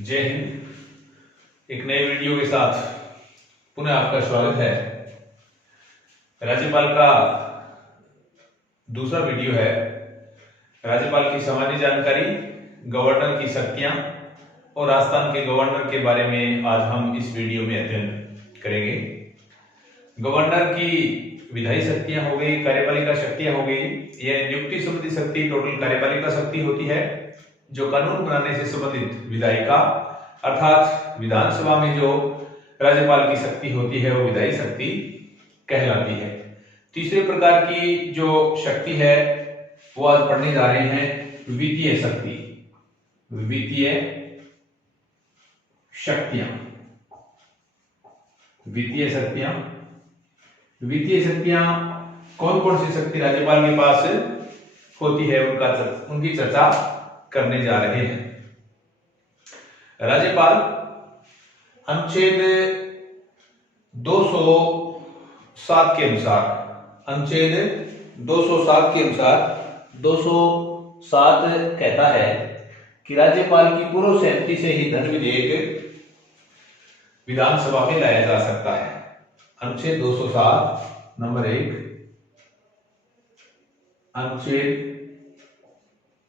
जय हिंद। एक नए वीडियो के साथ पुनः आपका स्वागत है। राज्यपाल का दूसरा वीडियो है। राज्यपाल की सामान्य जानकारी, गवर्नर की शक्तियां और राजस्थान के गवर्नर के बारे में आज हम इस वीडियो में अध्ययन करेंगे। गवर्नर की विधायी शक्तियां हो गई, कार्यपालिका शक्तियां हो गई। यह नियुक्ति संबंधी शक्ति टोटल कार्यपालिका शक्ति होती है, जो कानून बनाने से संबंधित विधायिका अर्थात विधानसभा में जो राज्यपाल की शक्ति होती है वो विधायी शक्ति कहलाती है। तीसरे प्रकार की जो शक्ति है वो आज पढ़ने जा रहे हैं वित्तीय शक्ति, वित्तीय शक्तियां। वित्तीय शक्तियां, वित्तीय शक्तियां कौन कौन सी शक्ति राज्यपाल के पास होती है उनकी चर्चा करने जा रहे हैं। राज्यपाल अनुच्छेद 207 के अनुसार, अनुच्छेद 207 के अनुसार 207 कहता है कि राज्यपाल की पूर्व सहमति से ही धन विधेयक विधानसभा में लाया जा सकता है। अनुच्छेद 207 नंबर 1, अनुच्छेद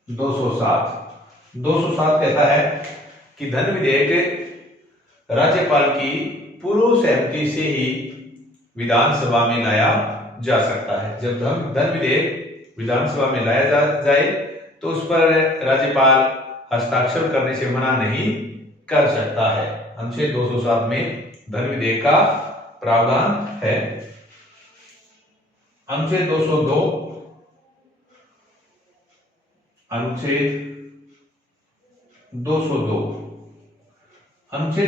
207 कहता है कि धन विधेयक राज्यपाल की पूर्व सहमति से ही विधानसभा में लाया जा सकता है। जब धन विधेयक विधानसभा में लाया जाए तो उस पर राज्यपाल हस्ताक्षर करने से मना नहीं कर सकता है। अनुच्छेद 207 में धन विधेयक का प्रावधान है। अनुच्छेद 202, अनुच्छेद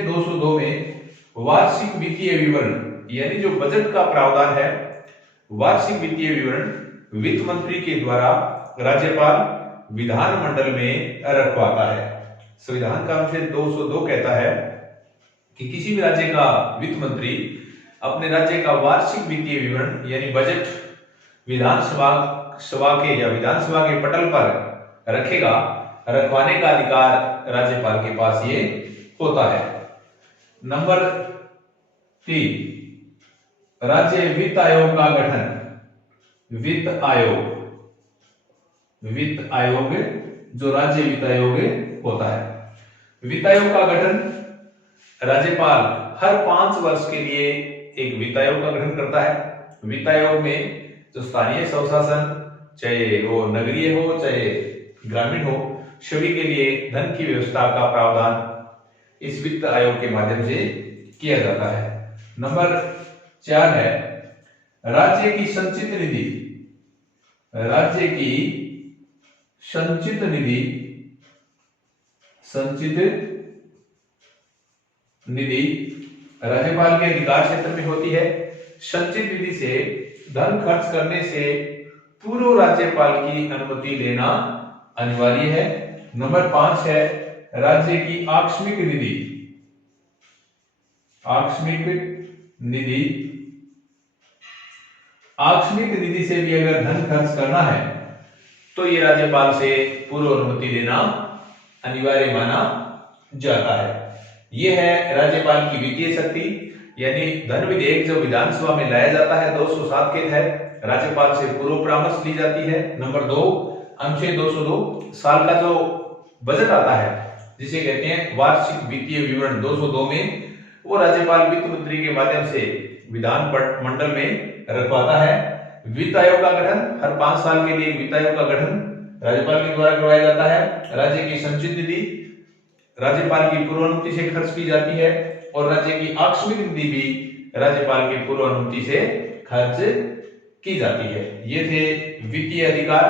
202 में वार्षिक वित्तीय विवरण यानी जो बजट का प्रावधान है, वार्षिक वित्तीय विवरण वित्त मंत्री के द्वारा राज्यपाल विधानमंडल में रखवाता है। संविधान का अनुच्छेद 202 कहता है कि किसी भी राज्य का वित्त मंत्री अपने राज्य का वार्षिक वित्तीय विवरण यानी बजट विधानसभा के पटल पर रखेगा। रखवाने का अधिकार राज्यपाल के पास ये होता है। नंबर 3, राज्य वित्त आयोग का गठन। वित्त आयोग जो राज्य वित्त आयोग होता है। वित्त आयोग का गठन राज्यपाल हर 5 वर्ष के लिए एक वित्त आयोग का गठन करता है। वित्त आयोग में जो स्थानीय स्वशासन, चाहे वो नगरीय हो चाहे ग्रामीण हो, सभी के लिए धन की व्यवस्था का प्रावधान इस वित्त आयोग के माध्यम से किया जाता है। नंबर 4 है राज्य की संचित निधि। राज्य की संचित निधि राज्यपाल के अधिकार क्षेत्र में होती है। संचित निधि से धन खर्च करने से पूर्व राज्यपाल की अनुमति लेना अनिवार्य है। नंबर 5 है राज्य की आकस्मिक निधि। आकस्मिक निधि से भी अगर धन खर्च करना है तो ये राज्यपाल से पूर्व अनुमति लेना अनिवार्य माना जाता है। यह है राज्यपाल की वित्तीय शक्ति यानी धन विधेयक जो विधानसभा में लाया जाता है 207 के तहत राज्यपाल से पूर्व परामर्श ली जाती है। नंबर 2, अनुच्छेद 202 साल का जो बजट आता है जिसे कहते हैं वार्षिक वित्तीय विवरण 202 में वो राज्यपाल वित्त मंत्री के माध्यम से विधान मंडल में रखवाता है। वित्त आयोग का गठन हर 5 साल के लिए वित्त आयोग का गठन राज्यपाल के द्वारा करवाया जाता है। राज्य की संचित निधि राज्यपाल की पूर्व अनुमति से खर्च की जाती है और राज्य की आकस्मिक निधि भी राज्यपाल की पूर्व अनुमति से खर्च की जाती है। ये थे वित्तीय अधिकार,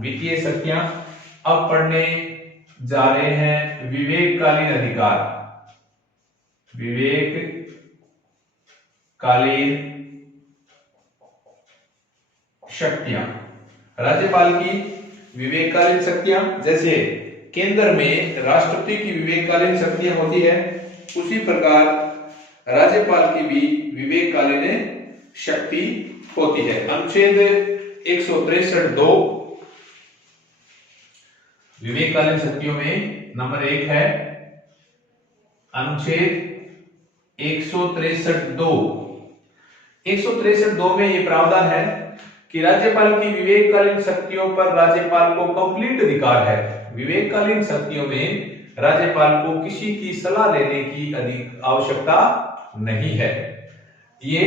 वित्तीय शक्तियां। अब पढ़ने जा रहे हैं विवेककालीन अधिकार। विवेककालीन शक्तियां, राज्यपाल की विवेककालीन शक्तियां, जैसे केंद्र में राष्ट्रपति की विवेककालीन शक्तियां होती है उसी प्रकार राज्यपाल की भी विवेककालीन शक्ति होती है। अनुच्छेद 163(2) विवेककालीन शक्तियों में नंबर 1 है अनुच्छेद 163(2) में ये प्रावधान है कि राज्यपाल की विवेककालीन शक्तियों पर राज्यपाल को कंप्लीट अधिकार है। विवेककालीन शक्तियों में राज्यपाल को किसी की सलाह लेने की आवश्यकता नहीं है। ये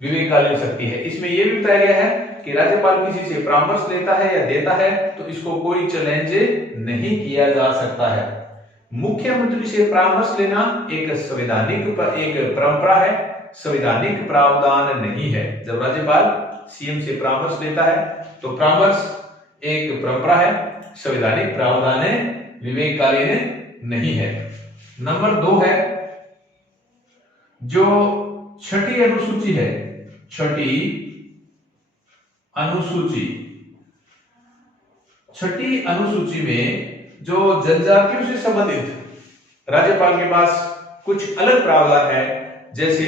विवेककालीन शक्ति है। इसमें यह भी बताया गया है कि राज्यपाल किसी से परामर्श लेता है या देता है तो इसको कोई चैलेंज नहीं किया जा सकता है। मुख्यमंत्री से परामर्श लेना एक संवैधानिक एक परंपरा है, संवैधानिक प्रावधान नहीं है। जब राज्यपाल सीएम से परामर्श लेता है तो परामर्श एक परंपरा है, संवैधानिक प्रावधान है, विवेककालीन नहीं है। नंबर 2 है जो छठी अनुसूची है, छठी अनुसूची में जो जनजातियों से संबंधित राज्यपाल के पास कुछ अलग प्रावधान है, जैसे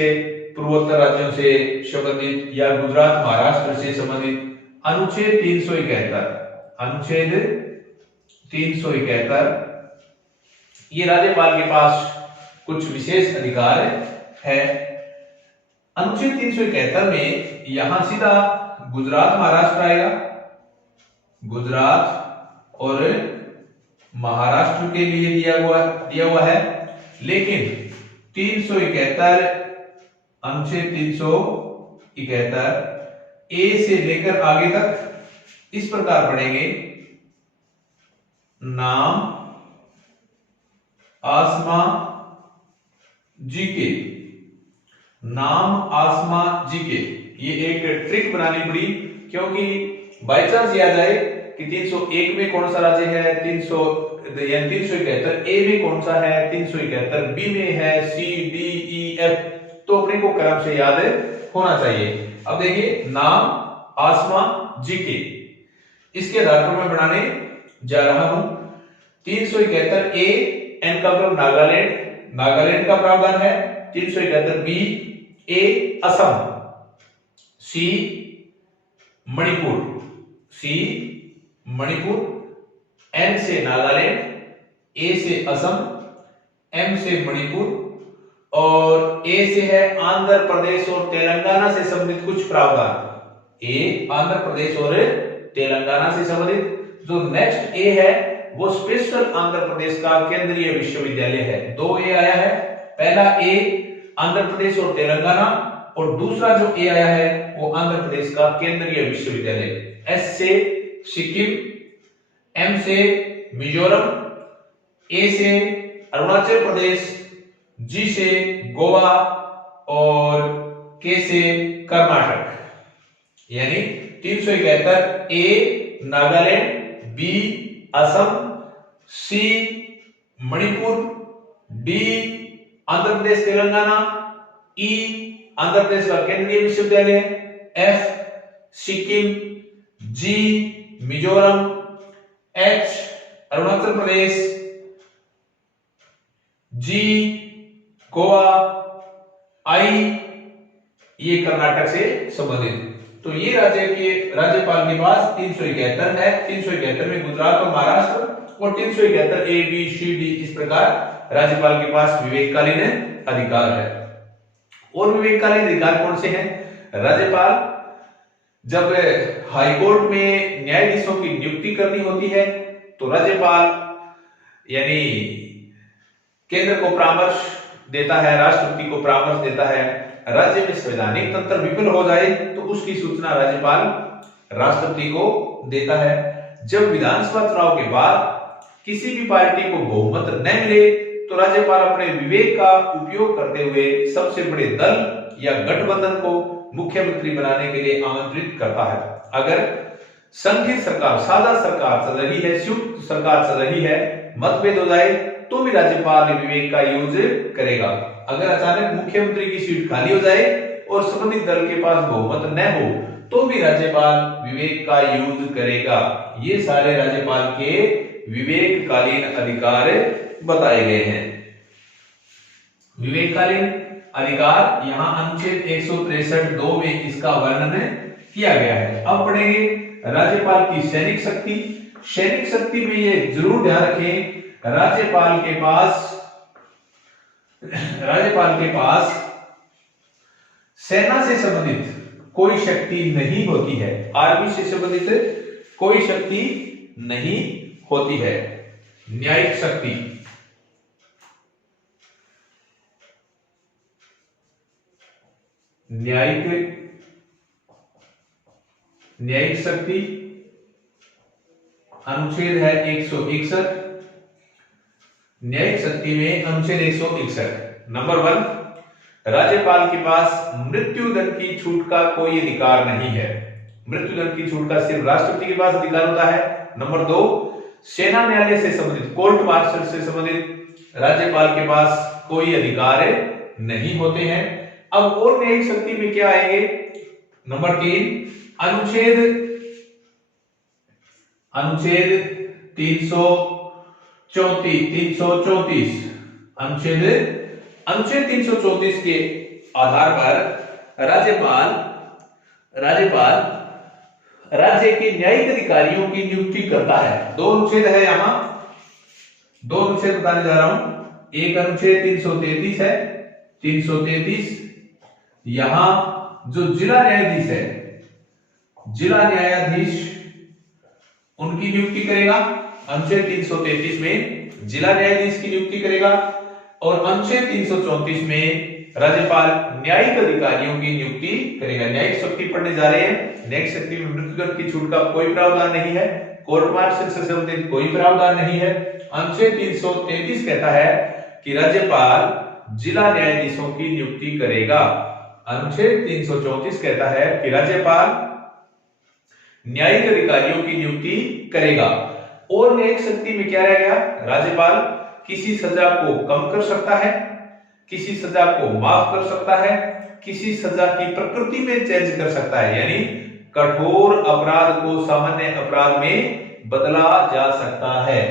पूर्वोत्तर राज्यों से संबंधित या गुजरात महाराष्ट्र से संबंधित अनुच्छेद 371 ये राज्यपाल के पास कुछ विशेष अधिकार है। अनुच्छेद 371 में यहां सीधा गुजरात महाराष्ट्र आएगा, गुजरात और महाराष्ट्र के लिए दिया हुआ है। लेकिन 371 अनुच्छेद 371 ए से लेकर आगे तक इस प्रकार पढ़ेंगे, नाम आसमा जीके, नाम आसमा जीके। ये एक ट्रिक बनानी पड़ी, क्योंकि बाई चांस याद जाए कि 301 में कौन सा राज्य है, 371 ए में कौन सा है, 371 बी में है, सी डी ई एफ, तो अपने को क्रम से याद होना चाहिए। अब देखिए, नाम आसमा जीके, इसके आधार पर मैं बनाने जा रहा हूं। 371 ए, एन का मतलब नागालैंड, नागालैंड का प्रावधान है। 371 बी ए असम, सी मणिपुर, एन से नागालैंड, ए से असम, एम से मणिपुर और ए से है आंध्र प्रदेश और तेलंगाना से संबंधित कुछ प्रावधान। ए आंध्र प्रदेश और तेलंगाना से संबंधित। जो नेक्स्ट ए है वो स्पेशल आंध्र प्रदेश का केंद्रीय विश्वविद्यालय है। 2 ए आया है, पहला ए आंध्र प्रदेश और तेलंगाना और दूसरा जो ए आया है वो आंध्र प्रदेश का केंद्रीय विश्वविद्यालय। एस से सिक्किम, एम से मिजोरम, ए से अरुणाचल प्रदेश, जी से गोवा और के से कर्नाटक। यानी 371 ए नागालैंड, बी असम, सी मणिपुर, डी आंध्र प्रदेश तेलंगाना, ई आंध्र प्रदेश का केंद्रीय विश्वविद्यालय, एफ सिक्किम, जी मिजोरम, एच अरुणाचल प्रदेश, जी गोवा, आई ये कर्नाटक से संबंधित। तो ये राज्यपाल के पास 371 है। 371 में गुजरात और महाराष्ट्र और 371 ए बी सी डी इस प्रकार राज्यपाल के पास विवेककालीन अधिकार है। और विवेककालीन अधिकार कौन से हैं? राज्यपाल जब हाईकोर्ट में न्यायाधीशों की नियुक्ति करनी होती है तो राज्यपाल यानी केंद्र को परामर्श देता है, राष्ट्रपति को परामर्श देता है। राज्य में संवैधानिक तंत्र विफल हो जाए तो उसकी सूचना राज्यपाल राष्ट्रपति को देता है। जब विधानसभा चुनाव के बाद किसी भी पार्टी को बहुमत न मिले तो राज्यपाल अपने विवेक का उपयोग करते हुए सबसे बड़े दल या गठबंधन को मुख्यमंत्री बनाने के लिए आमंत्रित करता है। अगर संघीय सरकार, साझा सरकार चल रही है, संयुक्त सरकार चल रही है, मतभेद हो जाए तो भी राज्यपाल विवेक का यूज करेगा। अगर अचानक मुख्यमंत्री की सीट खाली हो जाए और संबंधित दल के पास बहुमत न हो तो भी राज्यपाल विवेक का यूज करेगा। ये सारे राज्यपाल के विवेककालीन अधिकार बताए गए हैं। विवेककालीन अधिकार यहाँ अनुच्छेद 163(2) में इसका वर्णन किया गया है। अब पढ़ेंगे राज्यपाल की सैनिक शक्ति। सैनिक शक्ति में ये जरूर ध्यान रखें, राज्यपाल के पास राज्यपाल के पास सेना से संबंधित कोई शक्ति नहीं होती है, आर्मी से संबंधित कोई शक्ति नहीं होती है। न्यायिक शक्ति, न्यायिक शक्ति अनुच्छेद है 161। न्यायिक शक्ति में अनुच्छेद 161 नंबर 1, राज्यपाल के पास मृत्युदंड की छूट का कोई अधिकार नहीं है। मृत्युदंड की छूट का सिर्फ राष्ट्रपति के पास अधिकार होता है। नंबर 2, सेना न्यायालय से संबंधित, कोर्ट मार्शल से संबंधित राज्यपाल के पास कोई अधिकार नहीं होते हैं। अब और न्यायिक शक्ति में क्या आएंगे? नंबर 3, अनुच्छेद 334 अनुच्छेद 334 के आधार पर राज्यपाल राज्य के न्यायिक अधिकारियों की नियुक्ति करता है। 2 अनुच्छेद है, यहां 2 अनुच्छेद बताने जा रहा हूं। एक अनुच्छेद 333 है, 333 यहां जो जिला न्यायाधीश है, जिला न्यायाधीश उनकी नियुक्ति करेगा। अनुच्छेद 333 में जिला न्यायाधीश की नियुक्ति करेगा और अनुच्छेद 334 में राज्यपाल न्यायिक अधिकारियों की नियुक्ति करेगा। न्यायिक शक्ति पढ़ने जा रहे हैं। न्यायिक शक्ति में मृत्युदंड की छूट का कोई प्रावधान नहीं है, कोर्ट मार्शल से संबंधित कोई प्रावधान नहीं है। अनुच्छेद 333 कहता है कि राज्यपाल जिला न्यायाधीशों की नियुक्ति करेगा। अनुच्छेद 334 कहता है कि राज्यपाल न्यायिक अधिकारियों की नियुक्ति करेगा। और न्यायिक शक्ति में क्या रह गया? राज्यपाल किसी सजा को कम कर सकता है, किसी सजा को माफ कर सकता है, किसी सजा की प्रकृति में चेंज कर सकता है, यानी कठोर अपराध को सामान्य अपराध में बदला जा सकता है।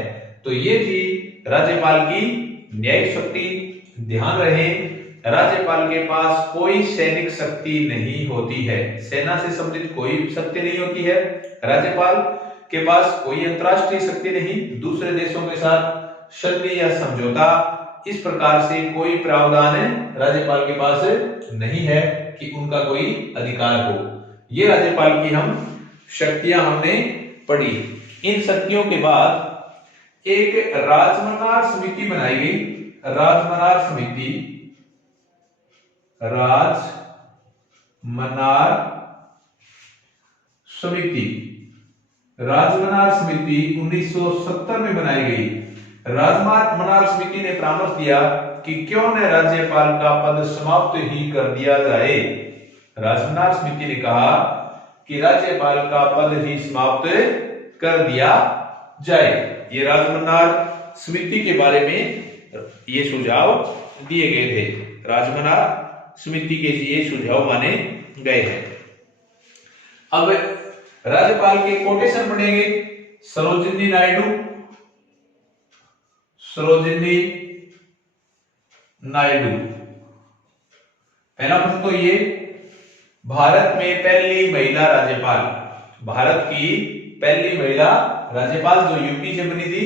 तो ये थी राज्यपाल की न्यायिक शक्ति। ध्यान रहे, राज्यपाल के पास कोई सैनिक शक्ति नहीं होती है, सेना से संबंधित कोई शक्ति नहीं होती है। राज्यपाल के पास कोई अंतरराष्ट्रीय शक्ति नहीं, दूसरे देशों के साथ संधि या समझौता इस प्रकार से कोई प्रावधान राज्यपाल के पास नहीं है कि उनका कोई अधिकार हो। ये राज्यपाल की हम शक्तियां हमने पढ़ी। इन शक्तियों के बाद एक राजमनार समिति बनाई गई। राजमनार समिति, राजमनार समिति 1970 में बनाई गई। राजमनार समिति ने परामर्श दिया कि क्यों न राज्यपाल का पद समाप्त ही कर दिया जाए। राजमनार समिति ने कहा कि राज्यपाल का पद ही समाप्त कर दिया जाए। ये राजमनार समिति के बारे में ये सुझाव दिए गए थे। राजमनार समिति के ये सुझाव माने गए हैं। अब राज्यपाल के कोटेशन पढ़ेंगे। सरोजिनी नायडू, पहला प्रश्न तो ये, भारत में पहली महिला राज्यपाल, भारत की पहली महिला राज्यपाल जो यूपी से बनी थी,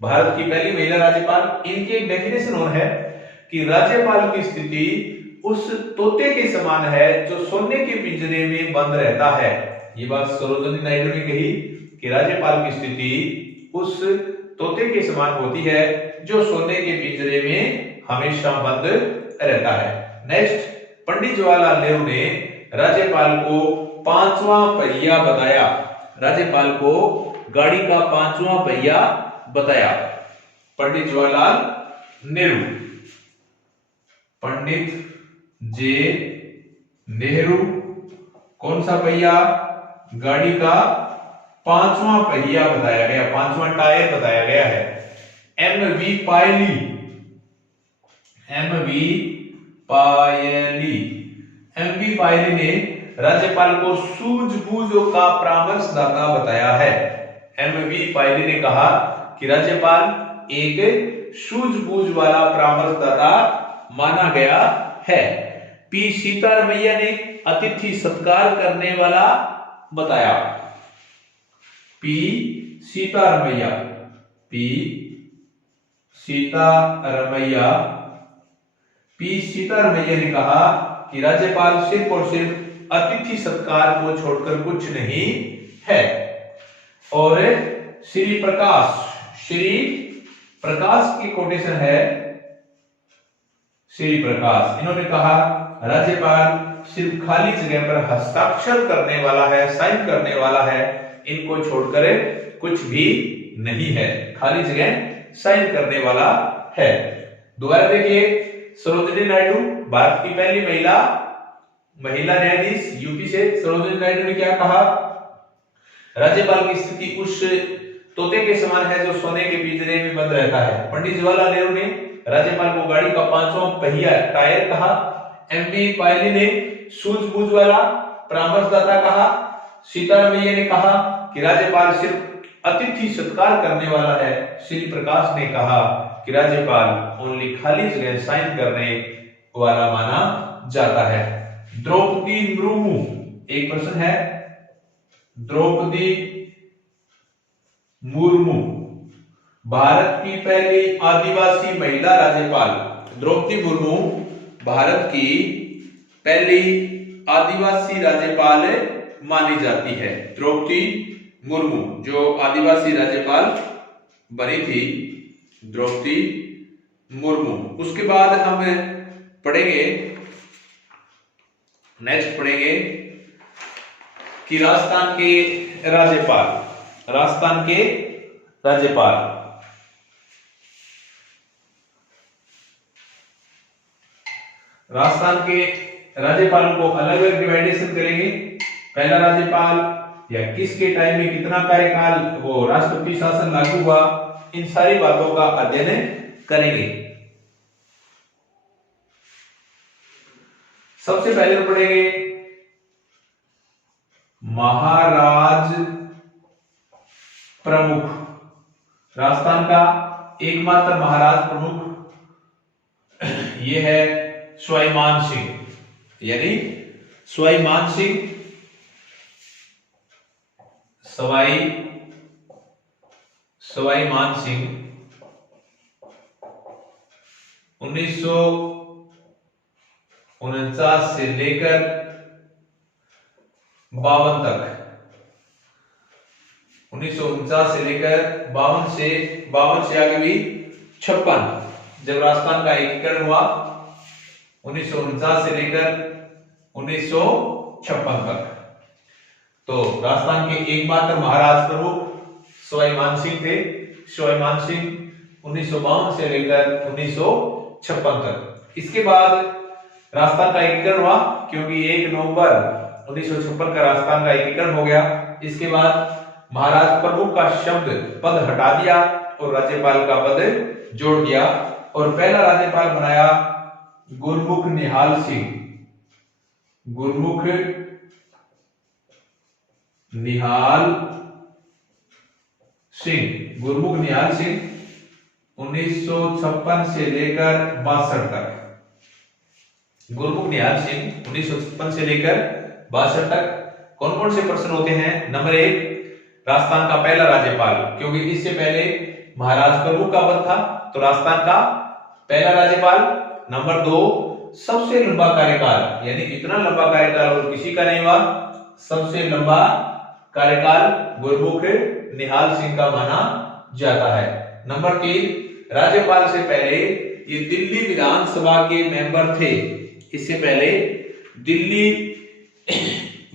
भारत की पहली महिला राज्यपाल। इनकी एक डेफिनेशन और है कि राज्यपाल की स्थिति उस तोते के समान है जो सोने के पिंजरे में बंद रहता है। ये बात सरोजिनी नायडू ने कही कि राज्यपाल की स्थिति उस तोते के समान होती है जो सोने के पिंजरे में हमेशा बंद रहता है। नेक्स्ट, पंडित जवाहरलाल नेहरू ने राज्यपाल को 5वां पहिया बताया। राज्यपाल को गाड़ी का 5वां पहिया बताया। पंडित जवाहरलाल नेहरू, पंडित जे नेहरू कौन सा पहिया? गाड़ी का 5वां पहिया बताया गया, 5वां टायर बताया गया है। एमवी पायली, एमवी पायली ने राज्यपाल को सूझबूझ का परामर्शदाता बताया है। एमवी पायली ने कहा कि राज्यपाल एक सूझबूझ वाला परामर्शदाता माना गया है। पी सीतारमैया ने अतिथि सत्कार करने वाला बताया। पी सीतारमैया पी सीतारमैया ने कहा कि राज्यपाल सिर्फ और सिर्फ अतिथि सत्कार को छोड़कर कुछ नहीं है। और श्री प्रकाश की कोटेशन है, श्री प्रकाश, इन्होंने कहा राज्यपाल सिर्फ खाली जगह पर हस्ताक्षर करने वाला है, साइन करने वाला है, इनको छोड़कर कुछ भी नहीं है, खाली जगह साइन करने वाला है। दोबारा देखिए, सरोजिनी नायडू भारत की पहली महिला न्यायाधीश यूपी से। सरोजिनी नायडू ने क्या कहा, राज्यपाल की स्थिति उस तोते के समान है जो सोने के पिंजरे में बंद रहता है। पंडित जवाहरलाल नेहरू ने राज्यपाल को गाड़ी का 5वां पहिया टायर कहा। एमबी पायली ने सूझबूझ वाला परामर्शदाता कहा। सीतारमैया ने कहा कि राज्यपाल सिर्फ अतिथि सत्कार करने वाला है। श्री प्रकाश ने कहा कि राज्यपाल ओनली खाली जगह साइन करने वाला माना जाता है। द्रौपदी मुर्मू, एक प्रश्न है, द्रौपदी मुर्मू भारत की पहली आदिवासी महिला राज्यपाल। द्रौपदी मुर्मू भारत की पहली आदिवासी राज्यपाल मानी जाती है। द्रौपदी मुर्मू जो आदिवासी राज्यपाल बनी थी, द्रौपदी मुर्मू। उसके बाद हम पढ़ेंगे, नेक्स्ट पढ़ेंगे कि राजस्थान के राज्यपाल, राजस्थान के राज्यपाल। राजस्थान के राज्यपालों को अलग अलग डिवाइडेशन करेंगे। पहला राज्यपाल या किसके टाइम में कितना कार्यकाल वो राष्ट्रपति शासन लागू हुआ, इन सारी बातों का अध्ययन करेंगे। सबसे पहले पढ़ेंगे महाराज प्रमुख। राजस्थान का एकमात्र महाराज प्रमुख ये है स्वाभिमान सिंह, यानी स्वाभिमान सिंह, स्वाभिमान सिंह 1949 से लेकर 52 तक, 1949 से लेकर 52 से आगे भी 56, जब राजस्थान का एकीकरण हुआ 1949 से लेकर 1956 तक। तो राजस्थान के एकमात्र महाराज प्रमुख स्वाभिमान सिंह थे। स्वाभिमान सिंह 1952 से लेकर 1956 तक। इसके बाद राजस्थान का एकीकरण हुआ, क्योंकि 1 नवंबर 1956 का राजस्थान का एकीकरण हो गया। इसके बाद महाराज प्रमुख का शब्द पद हटा दिया और राज्यपाल का पद जोड़ दिया और पहला राज्यपाल बनाया गुरमुख निहाल सिंह। गुरमुख निहाल सिंह 1956 से लेकर 62 तक। गुरमुख निहाल सिंह 1956 से लेकर 62 तक। कौन कौन से प्रश्न होते हैं? नंबर 1, राजस्थान का पहला राज्यपाल, क्योंकि इससे पहले महाराज प्रमुख का पद था, तो राजस्थान का पहला राज्यपाल। नंबर 2, सबसे लंबा कार्यकाल, यानी इतना लंबा कार्यकाल और किसी का नहीं हुआ, सबसे लंबा कार्यकाल गुरमुख निहाल सिंह का माना जाता है। नंबर 3, राज्यपाल से पहले ये दिल्ली विधानसभा के मेंबर थे। इससे पहले दिल्ली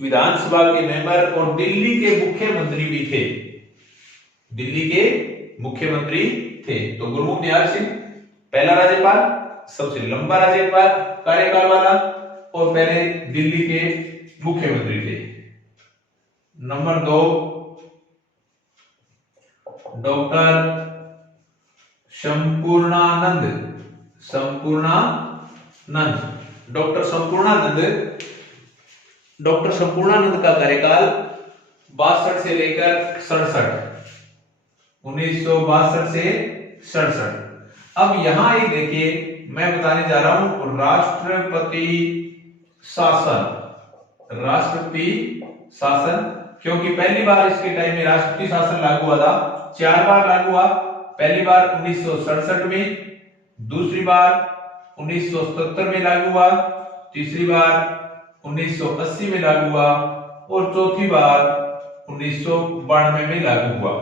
विधानसभा के मेंबर और दिल्ली के मुख्यमंत्री भी थे, दिल्ली के मुख्यमंत्री थे। तो गुरमुख निहाल सिंह पहला राज्यपाल, सबसे लंबा राज्यपाल कार्यकाल वाला और पहले दिल्ली के मुख्यमंत्री थे। Number 2, doctor Sampurnanand. Doctor Sampurnanand का कार्यकाल 62 से लेकर 67, 1962 से 67। अब यहां एक देखिए, मैं बताने जा रहा हूं राष्ट्रपति शासन, क्योंकि पहली बार इसके टाइम में राष्ट्रपति शासन लागू हुआ था, 4 बार लागू हुआ। पहली बार 1967 में, दूसरी बार 1977 में लागू हुआ, तीसरी बार 1980 में लागू हुआ और चौथी बार 1992 में लागू हुआ।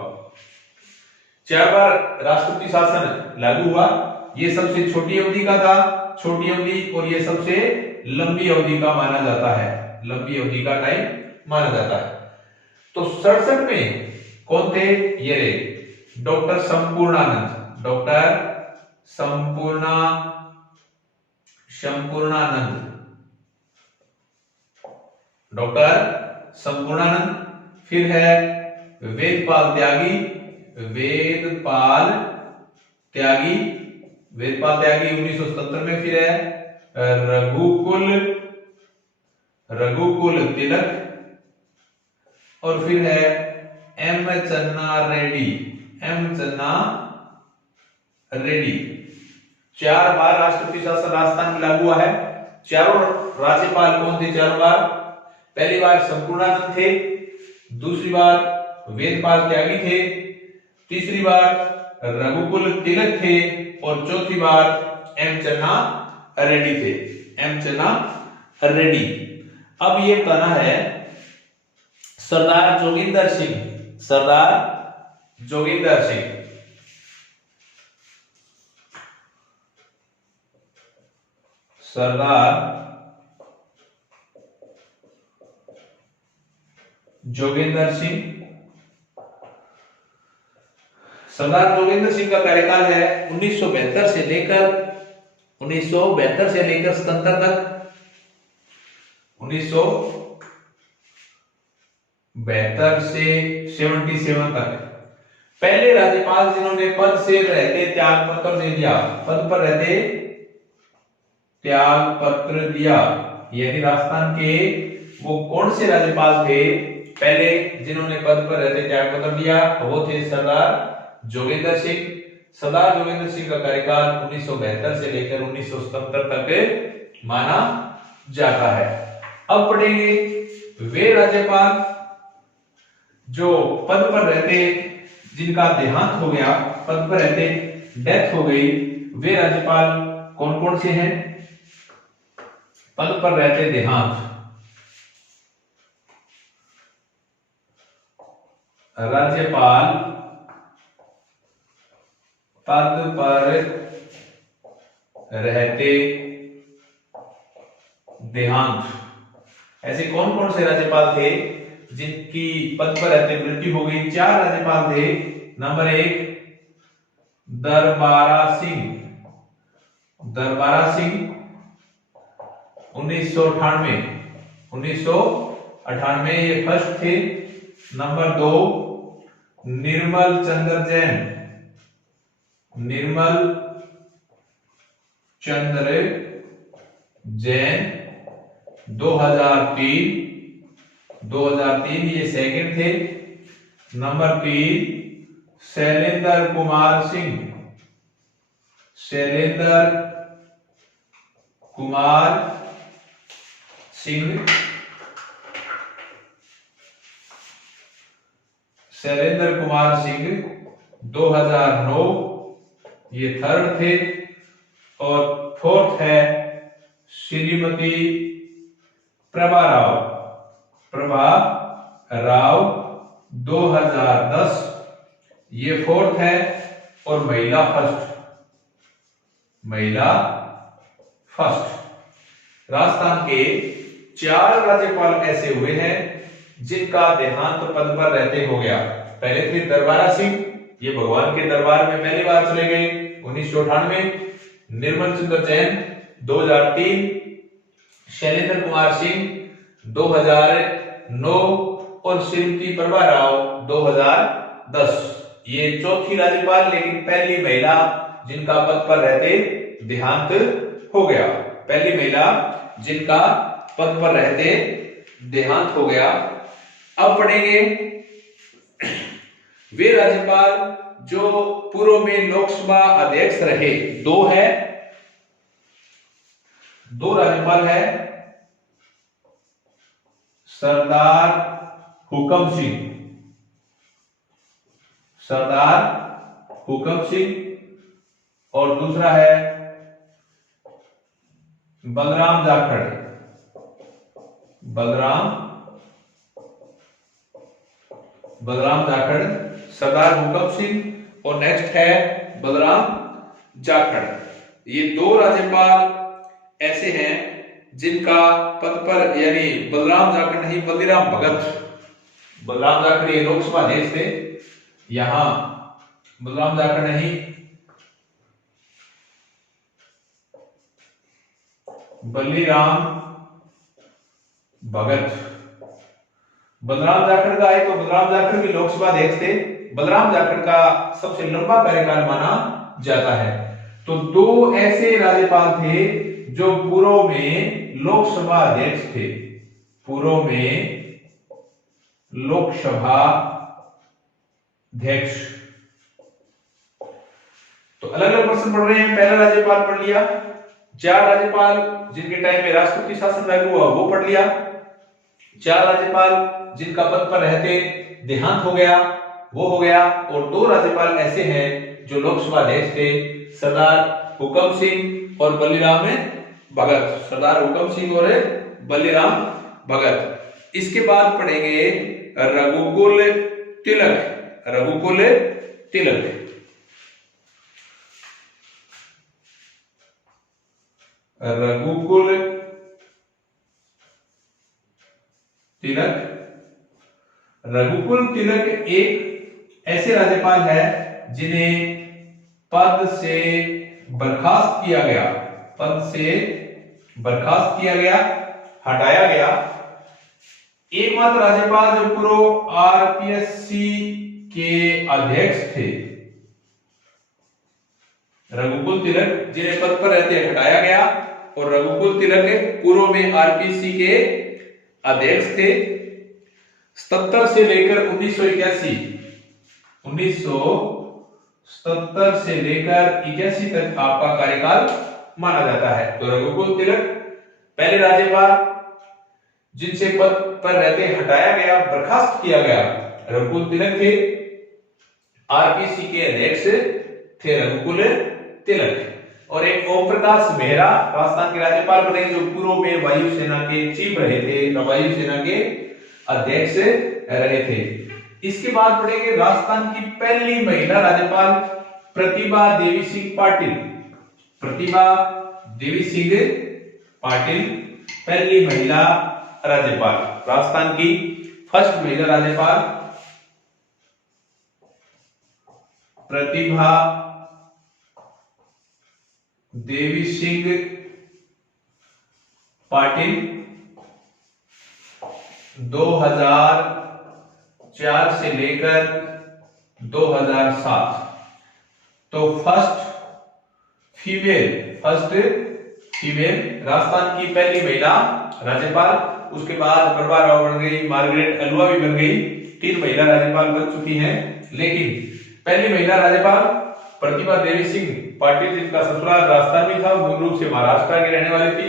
4 बार राष्ट्रपति शासन लागू हुआ। ये सबसे छोटी अवधि का था, छोटी अवधि, और ये सबसे लंबी अवधि का माना जाता है, लंबी अवधि का टाइम माना जाता है। तो 67 में कौन थे? ये रे doctor Sampurnanand, doctor Sampurnanand, doctor Sampurnanand. फिर है वेदपाल त्यागी, वेदपाल त्यागी 1977 में। फिर है रघुकुल तिलक, और फिर है एम चन्ना रेड्डी। 4 बार राष्ट्रपति शासन राजस्थान में लागू हुआ है। चारों राज्यपाल कौन थे? चारों बार, पहली बार संपूर्णानंद थे, दूसरी बार वेदपाल त्यागी थे, तीसरी बार रघुकुल तिलक थे, और चौथी बार एम चन्ना रेड्डी थे, एम चन्ना रेड्डी। अब ये बताना है सरदार जोगिंदर सिंह, सरदार जोगिंदर सिंह, सरदार जोगिंदर सिंह। सरदार जोगिंदर सिंह का कार्यकाल है 1972 से लेकर स्वतंत्रता तक, 1972 से 77 तक। पहले राज्यपाल जिन्होंने पद से रहते त्याग पत्र दे दिया, पद पर रहते त्याग पत्र दिया, यानी राजस्थान के वो कौन से राज्यपाल थे? पहले जिन्होंने पद पर रहते त्याग पत्र दिया वो थे सरदार जोगिंदर सिंह। सरदार जोगिंदर सिंह का कार्यकाल 1972 से लेकर 1977 तक माना जाता है। अब पढ़ेंगे वे राज्यपाल जो पद पर रहते, जिनका देहांत हो गया, पद पर रहते डेथ हो गई, वे राज्यपाल कौन कौन से हैं? पद पर रहते देहांत, राज्यपाल पद पर रहते देहांत। ऐसे कौन कौन से राज्यपाल थे जिनकी पद पर रहते मृत्यु हो गई? 4 राज्यपाल थे। नंबर 1 दरबारा सिंह, 1998 ये फर्स्ट थे। नंबर 2 निर्मल चंद्र जैन 2003 ये सेकंड थे। नंबर 3 शैलेंद्र कुमार सिंह 2009 ये थर्ड थे। और फोर्थ है श्रीमती प्रभा राव 2010 ये फोर्थ है। और महिला फर्स्ट। राजस्थान के 4 राज्यपाल ऐसे हुए हैं जिनका देहांत पद पर रहते हो गया। पहले थे दरबारा सिंह, ये भगवान के दरबार में पहली बार चले गए 1998। निर्मल चंद्र जैन 2003, शैलेंद्र कुमार सिंह 2009 और श्रीमती प्रभा राव 2010 ये चौथी राज्यपाल, लेकिन पहली महिला जिनका पद पर रहते देहांत हो गया, पहली महिला जिनका पद पर रहते देहांत हो गया। अब पढ़ेंगे वे राज्यपाल जो पूर्व में लोकसभा अध्यक्ष रहे। 2 राज्यपाल है। सरदार हुकम सिंह और दूसरा है बलराम जाखड़, बलराम जाखड़, सरदार हुकम सिंह और नेक्स्ट है बलराम जाखड़। ये दो राज्यपाल ऐसे हैं जिनका पद पर, यानी बलराम जाखड़ नहीं, बलिराम भगत। बलराम जाखड़ ये लोकसभा अध्यक्ष थे, यहां बलराम जाखड़ नहीं, बलिराम भगत। बलराम जाखड़ का है तो बलराम जाखड़ भी लोकसभा अध्यक्ष थे। बलराम जाखड़ का सबसे लंबा कार्यकाल माना जाता है। तो दो ऐसे राज्यपाल थे जो पूर्व में लोकसभा अध्यक्ष थे, पूर्व में लोकसभा अध्यक्ष। तो अलग अलग प्रश्न पढ़ रहे हैं। पहला राज्यपाल पढ़ लिया, चार राज्यपाल जिनके टाइम में राष्ट्रपति शासन लागू हुआ वो पढ़ लिया, चार राज्यपाल जिनका पद पर रहते देहांत हो गया वो हो गया, और दो राज्यपाल ऐसे हैं जो लोकसभा अध्यक्ष थे, सरदार हुकम सिंह और बलिराम भगत, सरदार हुकम सिंह और बलिराम भगत। इसके बाद पढ़ेंगे रघुकुल तिलक, रघुकुल तिलक। रघुकुल तिलक, रघुकुल तिलक एक ऐसे राज्यपाल है जिन्हें पद से बर्खास्त किया गया, पद से बर्खास्त किया गया, हटाया गया। एकमात्र राज्यपाल जो पूर्व आरपीएससी के अध्यक्ष थे, रघुकुल तिलक, जिन्हें पद पर रहते हटाया गया, और रघुकुल तिलक पूर्व में आरपीएससी के अध्यक्ष थे। 77 से लेकर 1981, 1977 से लेकर 81 तक आपका कार्यकाल माना जाता है। तो रघुकुल तिलक पहले राज्यपाल जिनसे पद पर रहते हटाया गया, बर्खास्त किया गया, रघुकुल तिलक थे। आरपीसी के अध्यक्ष थे रघुकुल तिलक। और एक ओम प्रकाश मेहरा राजस्थान के राज्यपाल बने जो पूर्व में वायुसेना के चीफ रहे थे, वायुसेना के अध्यक्ष रहे थे। इसके बाद पढ़ेंगे राजस्थान की पहली महिला राज्यपाल प्रतिभा देवी सिंह पाटिल, प्रतिभा देवी सिंह पाटिल पहली महिला राज्यपाल, राजस्थान की फर्स्ट महिला राज्यपाल प्रतिभा देवी सिंह पाटिल 2004 से लेकर 2007। तो फर्स्ट फीमेल राजस्थान की पहली महिला राज्यपाल। उसके बाद प्रभा राव बन गई, मार्गरेट अलवा भी बन गई, 3 महिला राज्यपाल बन चुकी हैं। लेकिन पहली महिला राज्यपाल प्रतिभा देवी सिंह पाटिल, जिनका ससुराल राजस्थान में था, मूल रूप से महाराष्ट्र की रहने वाली थी,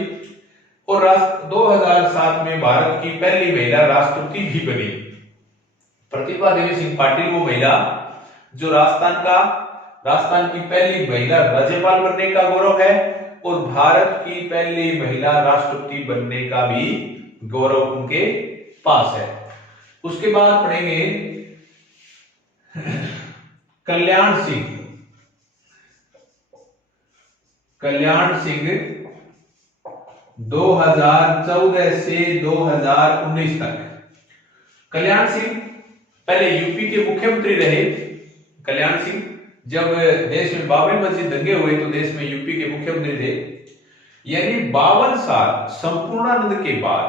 और 2007 में भारत की पहली महिला राष्ट्रपति भी बनी। प्रतिभा देवी सिंह पाटिल वो महिला जो राजस्थान की पहली महिला राज्यपाल बनने का गौरव है, और भारत की पहली महिला राष्ट्रपति बनने का भी गौरव उनके पास है। उसके बाद पढ़ेंगे कल्याण सिंह, कल्याण सिंह 2014 से 2019 तक। कल्याण सिंह पहले यूपी के मुख्यमंत्री रहे। कल्याण सिंह जब देश में बाबरी मस्जिद दंगे हुए तो देश में यूपी के मुख्यमंत्री थे। यानी 52 साल संपूर्णानंद के बाद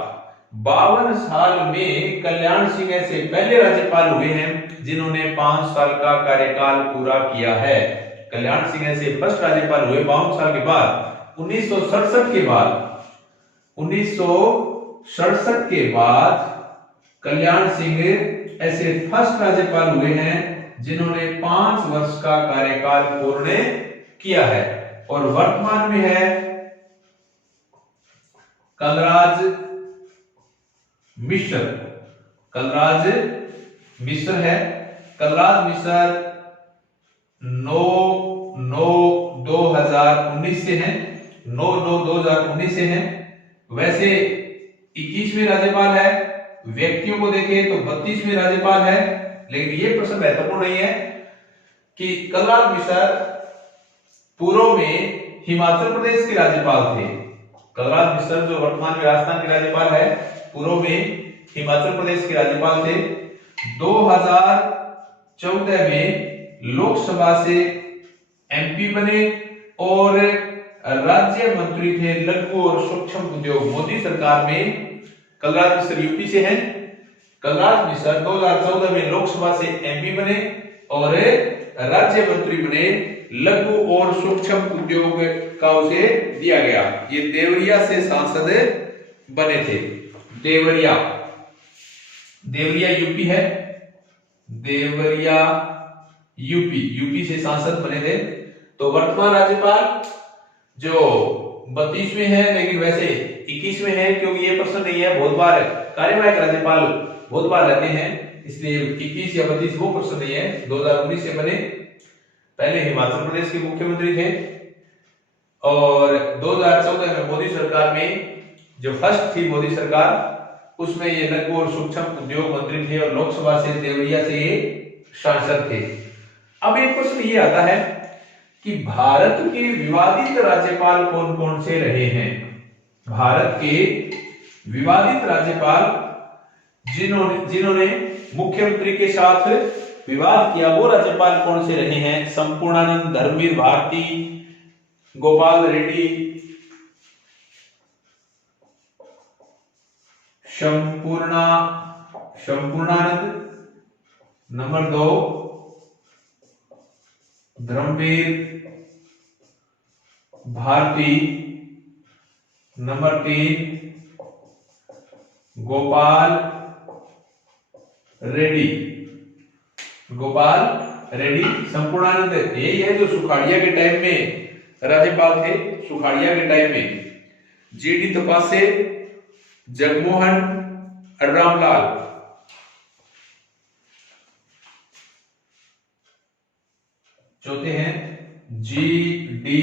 52 साल में कल्याण सिंह ऐसे पहले राज्यपाल हुए हैं जिन्होंने 5 साल का कार्यकाल पूरा किया है। कल्याण सिंह ऐसे फर्स्ट राज्यपाल हुए 52 साल के बाद। 1967 के बाद कल्याण सिंह ऐसे फर्स्ट राज्यपाल हुए हैं जिन्होंने 5 वर्ष का कार्यकाल पूर्ण किया है। और वर्तमान में है कलराज मिश्र, कलराज मिश्र है। कलराज मिश्र 9/9/2019 से हैं, 9/9/2019 से हैं। वैसे 21वें राज्यपाल है। व्यक्तियों को देखें तो 32वें राज्यपाल है। लेकिन ये प्रश्न महत्वपूर्ण नहीं है कि कलराज मिश्र पूर्व में हिमाचल प्रदेश के राज्यपाल थे। कलराज मिश्र जो वर्तमान में राजस्थान के राज्यपाल है, पूर्व में हिमाचल प्रदेश के राज्यपाल थे। 2014 में लोकसभा से एमपी बने और राज्य मंत्री थे लघु और सूक्ष्म उद्योग। मोदी सरकार में कलराज मिश्र यूपी से हैं। कलराज मिश्र 2014 में लोकसभा से एमपी बने और राज्य मंत्री बने, लघु और सूक्ष्म उद्योग का उसे दिया गया। ये देवरिया से सांसद बने थे। देवरिया यूपी है। देवरिया यूपी से सांसद बने थे। तो वर्तमान राज्यपाल जो 32वें है, लेकिन वैसे 21वें है, क्योंकि ये प्रश्न नहीं है। बहुत बार कार्यवाहक राज्यपाल बहुत बार रहते हैं, इसलिए 21 या 32 वो प्रश्न नहीं है। 2019 से बने, पहले हिमाचल प्रदेश के मुख्यमंत्री थे और 2014 में मोदी सरकार में जो फर्स्ट थी मोदी सरकार, उसमें ये लघु और सूक्ष्म उद्योग मंत्री थे और लोकसभा से देवरिया से ये सांसद थे। अब एक प्रश्न ये आता है कि भारत के विवादित राज्यपाल कौन कौन से रहे हैं। भारत के विवादित राज्यपाल जिन्होंने मुख्यमंत्री के साथ विवाद किया, वो राज्यपाल कौन से रहे हैं। Sampurnanand, Dharamvir Bharati, Gopal Reddy, Sampurnanand, number 2 Dharamvir Bharati, number 3 Gopal Reddy. संपूर्णानंद यही है जो सुखाड़िया के टाइम में राज्यपाल थे। सुखाड़िया के टाइम में जीडी तपासे, जगमोहन, रामलाल। चौथे हैं जीडी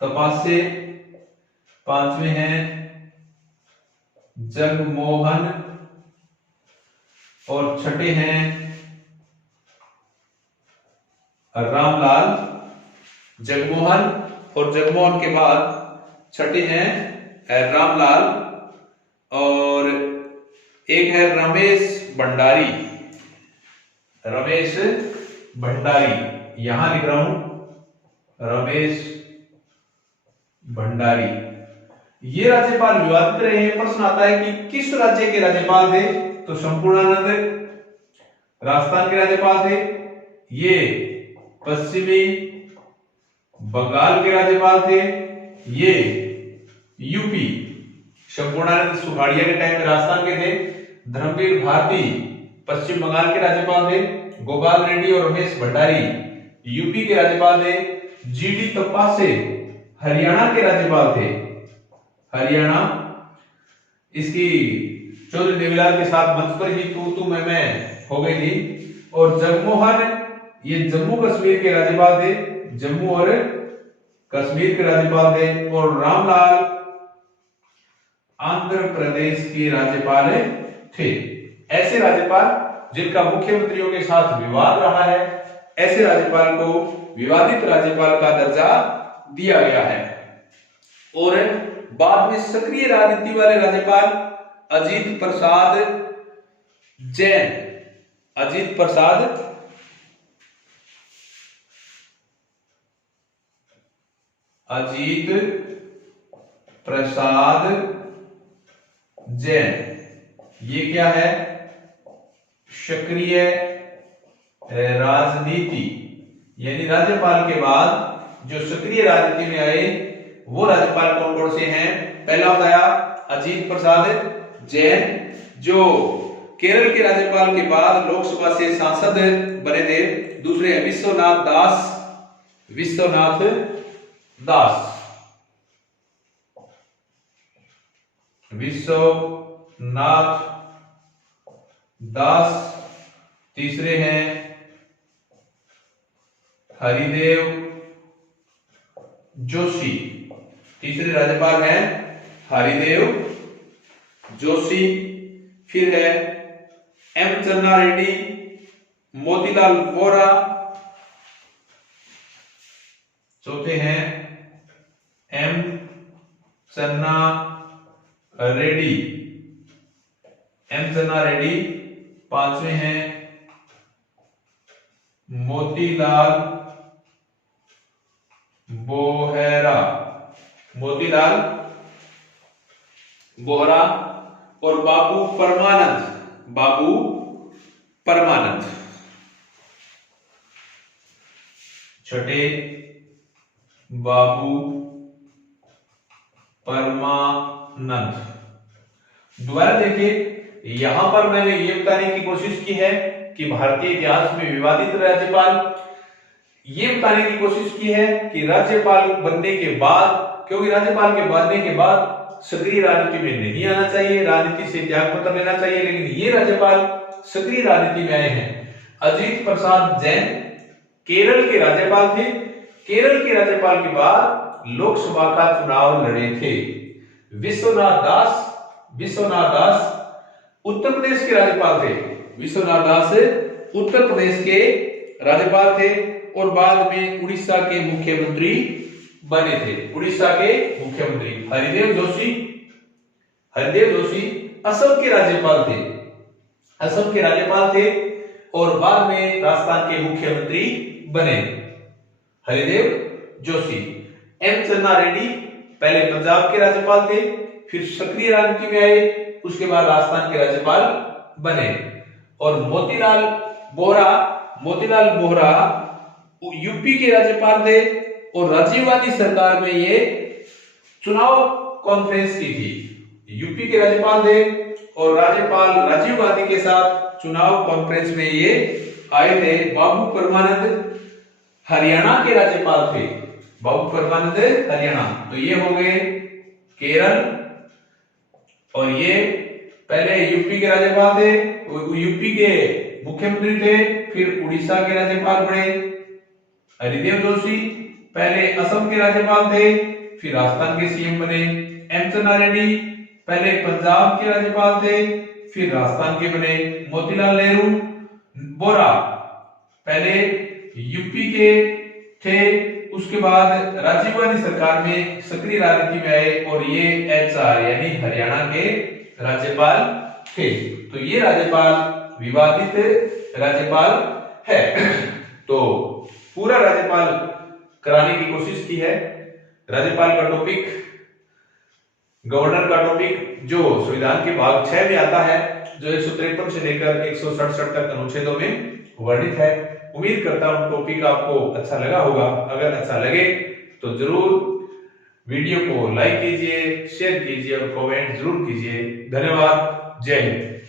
तपासे, पांचवें हैं जगमोहन और छठे हैं रामलाल। जगमोहन के बाद छठे हैं रामलाल और एक है रमेश भंडारी। यहां लिख रहा हूं रमेश भंडारी। ये राज्यपाल विवादित रहे हैं। प्रश्न आता है कि किस राज्य के राज्यपाल थे। तो संपूर्णानंद राजस्थान के राज्यपाल थे। ये पश्चिमी बंगाल के राज्यपाल थे। ये यूपी। संपूर्णानंद सुखाड़िया के टाइम में राजस्थान के थे। धर्मवीर भारती पश्चिम बंगाल के राज्यपाल थे। गोपाल रेड्डी और रमेश भंडारी यूपी के राज्यपाल थे। जीडी तपासे हरियाणा के राज्यपाल थे। हरियाणा, इसकी चौधरी देवीलाल के साथ मंच पर ही तू मैं हो गई थी। और जगमोहन ये जम्मू कश्मीर के राज्यपाल थे। जम्मू और कश्मीर के राज्यपाल थे। और रामलाल आंध्र प्रदेश के राज्यपाल थे। ऐसे राज्यपाल जिनका मुख्यमंत्रियों के साथ विवाद रहा है, ऐसे राज्यपाल को विवादित राज्यपाल का दर्जा दिया गया है। और बाद में सक्रिय राजनीति वाले राज्यपाल अजीत प्रसाद जैन। अजीत प्रसाद जैन, ये क्या है। सक्रिय राजनीति, यानी राज्यपाल के बाद जो सक्रिय राजनीति में आए वो राज्यपाल कौन कौन से हैं। पहला बताया अजीत प्रसाद जैन, जो केरल के राज्यपाल के बाद लोकसभा से सांसद बने थे। दूसरे विश्वनाथ दास। तीसरे हैं हरिदेव जोशी। तीसरे राज्यपाल हैं हरिदेव जोशी। फिर है एम चन्ना रेड्डी, मोतीलाल वोरा। चौथे हैं एम चन्ना रेड्डी, एम चन्ना रेड्डी। पांचवें हैं मोतीलाल बोहरा, मोतीलाल बोहरा। और बाबू परमानंद, बाबू परमानंद। छठे बाबू परमानंद। दोबारा देखिए, यहां पर मैंने ये बताने की कोशिश की है कि भारतीय इतिहास में विवादित राज्यपाल, ये बताने की कोशिश की है कि राज्यपाल बनने के बाद, क्योंकि राज्यपाल के बनने के बाद सक्रिय राजनीति में नहीं आना चाहिए, राजनीति से त्याग पत्र लेना चाहिए, लेकिन ये राज्यपाल सक्रिय राजनीति में आए हैं। अजीत प्रसाद जैन केरल के राज्यपाल थे। केरल के राज्यपाल के बाद लोकसभा का चुनाव लड़े थे। विश्वनाथ दास उत्तर प्रदेश के राज्यपाल थे। विश्वनाथ दास उत्तर प्रदेश के राज्यपाल थे और बाद में उड़ीसा के मुख्यमंत्री बने थे। उड़ीसा के मुख्यमंत्री हरिदेव जोशी असम के राज्यपाल थे। असम के राज्यपाल थे और बाद में राजस्थान के मुख्यमंत्री बने हरिदेव जोशी। एम चन्ना रेड्डी पहले पंजाब के राज्यपाल थे, फिर सक्रिय राजनीति में आए, उसके बाद राजस्थान के राज्यपाल बने। और मोतीलाल बोहरा यूपी के राज्यपाल थे और राजीव गांधी सरकार में ये चुनाव कॉन्फ्रेंस की थी। यूपी के राज्यपाल थे और राज्यपाल राजीव गांधी के साथ चुनाव कॉन्फ्रेंस में ये आए थे। बाबू परमानंद हरियाणा के राज्यपाल थे। बाबू परमानंद हरियाणा। तो ये हो गए केरल, और ये पहले यूपी के राज्यपाल थे, यूपी के मुख्यमंत्री थे, फिर उड़ीसा के राज्यपाल बने हरिदेव जोशी। पहले असम के राज्यपाल थे, फिर राजस्थान के सीएम बने एम चन्ना रेड्डी। पहले पंजाब के राज्यपाल थे, फिर राजस्थान के बने मोतीलाल नेहरू बोरा। पहले यूपी के थे, उसके बाद राजीव गांधी सरकार में सक्रिय राजनीति में आए और ये एचआर यानी हरियाणा के राज्यपाल थे। तो ये राज्यपाल विवादित राज्यपाल है। तो पूरा राज्यपाल कराने की कोशिश की है। राज्यपाल का टॉपिक, गवर्नर का टॉपिक जो संविधान के भाग 6 में आता है, जो 153 से लेकर 167 तक अनुच्छेदों में वर्णित है। उम्मीद करता हूं टॉपिक आपको अच्छा लगा होगा। अगर अच्छा लगे तो जरूर वीडियो को लाइक कीजिए, शेयर कीजिए और कमेंट जरूर कीजिए। धन्यवाद। जय हिंद।